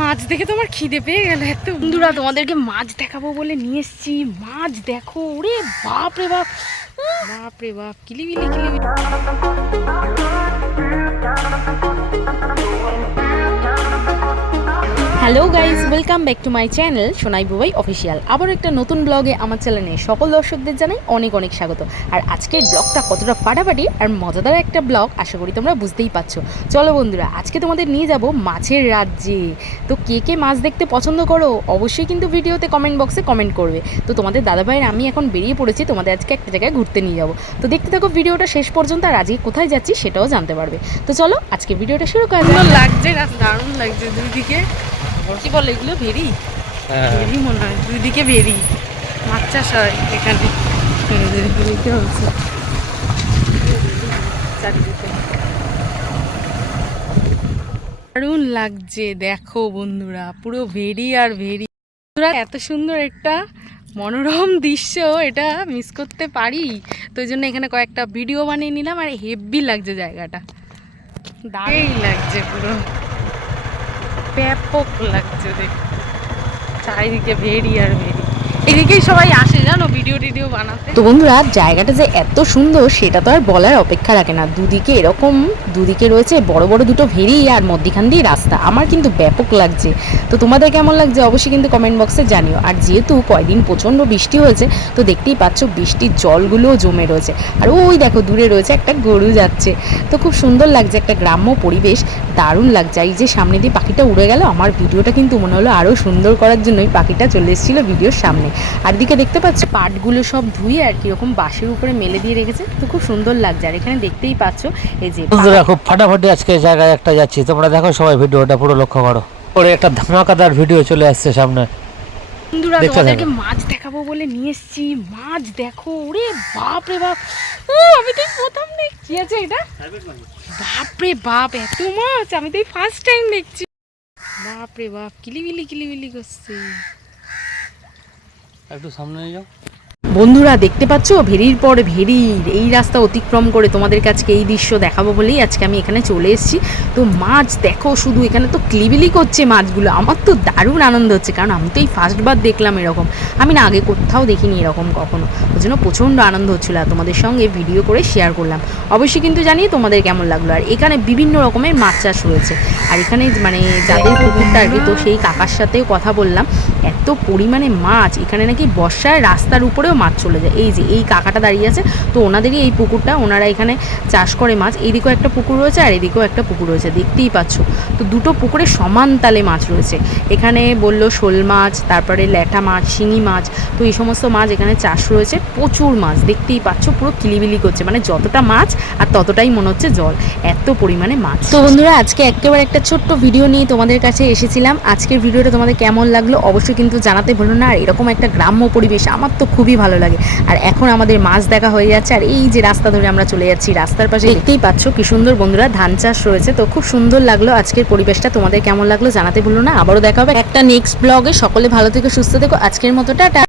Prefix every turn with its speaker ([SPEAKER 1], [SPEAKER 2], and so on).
[SPEAKER 1] মাছ দেখে তোমার খিদে পেয়ে গেল এত। বন্ধুরা তোমাদেরকে মাছ দেখাবো বলে নিয়ে এসছি। মাছ দেখো ওরে বাপ রে বাপ। বাপ রে বাপ কিলিবিলি কিলিবিলি hello guys welcome back to my channel Sonai Bubai official আবার একটা নতুন ব্লগে আমার চ্যানেলে সকল দর্শকদের জানাই অনেক অনেক স্বাগত। আর আজকের ব্লগটা কতটা ফাটাফাটি আর মজাদার একটা ব্লগ আশা করি তোমরা বুঝতেই পারছ। চলো বন্ধুরা, আজকে তোমাদের নিয়ে যাব মাছের রাজ্যে। তো কে কে মাছ দেখতে পছন্দ করো, অবশ্যই কিন্তু ভিডিওতে কমেন্ট বক্সে কমেন্ট করবে। তো তোমাদের দাদাভাইয়ের আমি এখন বেরিয়ে পড়েছি, তোমাদের আজকে একটা জায়গায় ঘুরতে নিয়ে যাব। তো দেখতে থাকো ভিডিওটা শেষ পর্যন্ত আর আজকে কোথায় যাচ্ছি সেটাও জানতে পারবে। তো চলো, আজকে ভিডিওটা শুরু করা লাগছে দারুণ লাগছে দুই দিকে কি বলে এগুলো? ভেরি ভেরি মনে হয়। দুই দিকে ভেরি মাছ চাষ হয় এখানে। ভেরিতে হচ্ছে। চারিদিকে। দারুণ লাগছে দেখো বন্ধুরা। পুরো ভেরি আর ভেরি বন্ধুরা এত সুন্দর একটা মনোরম দৃশ্য এটা মিস করতে পারি। তো ওই জন্য এখানে কয়েকটা ভিডিও বানিয়ে নিলাম আর হেভি লাগছে জায়গাটা। দারুণ লাগছে পুরো। ব্যাপক লাগছে দেখ চারিদিকে ভেরি আর ভেরি এদিকেই সবাই আসে, জানো ভিডিও টিডিও বানাতে।
[SPEAKER 2] তো বন্ধুরা, জায়গাটা যে এত সুন্দর, সেটা তো আর বলার অপেক্ষা রাখে না। দুদিকে এরকম, দুদিকে রয়েছে বড় বড় দুটো ভেরি আর মধ্যিখান দিয়ে রাস্তা। আমার কিন্তু ব্যাপক লাগছে। তো তোমাদের কেমন লাগছে অবশ্যই কিন্তু কমেন্ট বক্সে জানিও। আর যেহেতু কয়দিন প্রচণ্ড বৃষ্টি হয়েছে, তো দেখতেই পাচ্ছ বৃষ্টির জলগুলোও জমে রয়েছে। আর ওই দেখো, দূরে রয়েছে একটা গরু যাচ্ছে। তো খুব সুন্দর লাগছে একটা গ্রাম্য পরিবেশ। দারুণ লাগছে। এই যে সামনে দিয়ে পাখিটা উড়ে গেল আমার ভিডিওটা কিন্তু মনে হলো আরও সুন্দর করার জন্যই পাখিটা চলে এসেছিল ভিডিওর সামনে। আর দিকে দেখতে পাচ্ছ পাটগুলো সব ধুয়ে আর কীরকম বাঁশের উপরে মেলে দিয়ে রেখেছে। তো খুব সুন্দর লাগছে। আর এখানে দেখতেই পাচ্ছ এই যে
[SPEAKER 3] খুব ফাটাফাটি আজকে জায়গায় একটা যাচ্ছি। তোমরা দেখো সবাই ভিডিওটা পুরো লক্ষ্য করো। পরে একটা ধামাকাদার ভিডিও চলে আসছে সামনে।
[SPEAKER 1] বন্ধুরা তোমাদেরকে মাছ দেখাবো বলে নিয়ে এসেছি। মাছ দেখো ওরে বাপ রে বাপ। আমি তো প্রথম দেখছি। আছে এটা? বাপ রে বাপ এত মাছ আমি তো এই ফার্স্ট টাইম দেখছি। বাপরে বাপ কিলিবিলি কিলিবিলি করছে।
[SPEAKER 3] একটু সামনে যাও।
[SPEAKER 2] বন্ধুরা, দেখতে পাচ্ছ? ভেরির পর ভেরির এই রাস্তা অতিক্রম করে তোমাদের কাছে এই দৃশ্য দেখাবো বলেই আজকে আমি এখানে চলে এসেছি। তো মাছ, দেখো, শুধু এখানে তো ক্লিবিলি করছে মাছগুলো। আমার তো দারুণ আনন্দ হচ্ছে, কারণ আমি তো এই ফার্স্টবার দেখলাম এরকম। আমি না আগে কোথাও দেখিনি এরকম কখনো। ওই জন্য প্রচণ্ড আনন্দ হচ্ছিল আর তোমাদের সঙ্গে ভিডিও করে শেয়ার করলাম। অবশ্যই কিন্তু জানি তোমাদের কেমন লাগল। আর এখানে বিভিন্ন রকমের মাছ চাষ রয়েছে আর এখানে মানে যাদের পুকুরটা আর কি তো সেই কাকার সাথেও কথা বললাম। এত পরিমাণে মাছ, এখানে নাকি বর্ষায় রাস্তার উপরেও মাছ চলে যায়। এই যে, এই কাকাটা দাঁড়িয়ে আছে, তো ওনাদেরই এই পুকুরটা, ওনারা এখানে চাষ করে মাছ। এইদিকেও একটা পুকুর রয়েছে আর এদিকেও একটা পুকুর রয়েছে, দেখতেই পাচ্ছ। তো দুটো পুকুরে সমান তালে মাছ রয়েছে। এখানে বলল শোল মাছ, তারপরে ল্যাটা মাছ, শিঙি মাছ, তো এই সমস্ত মাছ এখানে চাষ রয়েছে। প্রচুর মাছ, দেখতেই পাচ্ছ, পুরো কিলিবিলি করছে। মানে যতটা মাছ আর ততটাই মনে হচ্ছে জল। এত পরিমাণে মাছ। তো বন্ধুরা, আজকে একেবারে একটা ছোট্ট ভিডিও নিয়ে তোমাদের কাছে এসেছিলাম। আজকের ভিডিওটা তোমাদের কেমন লাগল অবশ্যই কিন্তু জানাতে ভুলো না আর এরকম একটা গ্রাম্য পরিবেশ আমার তো খুবই ভালো লাগে। আর এখন আমাদের মাছ দেখা হয়ে যাচ্ছে আর এই যে রাস্তা ধরে আমরা চলে যাচ্ছি রাস্তার পাশে দেখতেই পাচ্ছ কি সুন্দর বন্ধুরা ধান চাষ রয়েছে। তো খুব সুন্দর লাগল আজকের পরিবেশটা তোমাদের কেমন লাগল জানাতে ভুলো না আবারও দেখা হবে। একটা নেক্সট ব্লগে সকলে ভালো থেকে সুস্থ থেকো আজকের মতো টাটা।